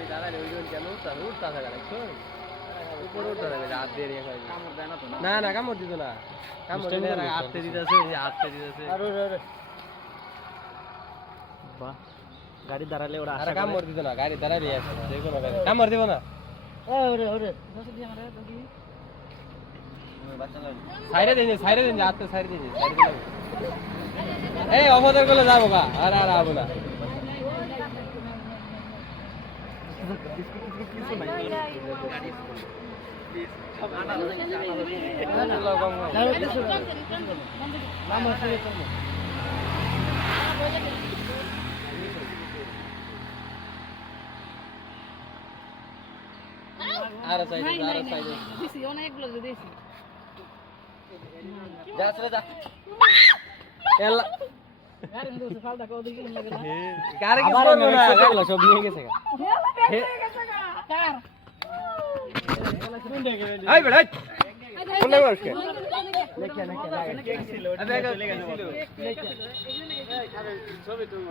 গাড়ি দাঁড়ালে ওই জন্য কেন উঠতে থাকা দেখছো উপরে উঠতে থাকা হাত দিয়ে নিয়ে কামড় দেয় না তো না না কামড় দিত না কামড় দিলে হাতে দিতেছে হাতে দিতেছে বাহ গাড়ি দাঁড়ালে ওরা আরে কামড় দিত না গাড়ি দাঁড়ালে আসে যে কোনো গাড়ি কামড় দিব না ওরে ওরে সাইরে দিন হাতে সাইরে দিন এই অবদার করলে যাবো গা আর আর আবো না আর সাইডে দিছি অনেকগুলো দিছি যা চলে যা এলা আরে কিন্তু ফালটা কো দিকে লাগে না কারে কি করব না এগুলো সব নিয়ে গেছে গা কার আই বেড়া কোন লাগবে আজকে লেখা ছিল আবে চলে গেল ছবি তুমি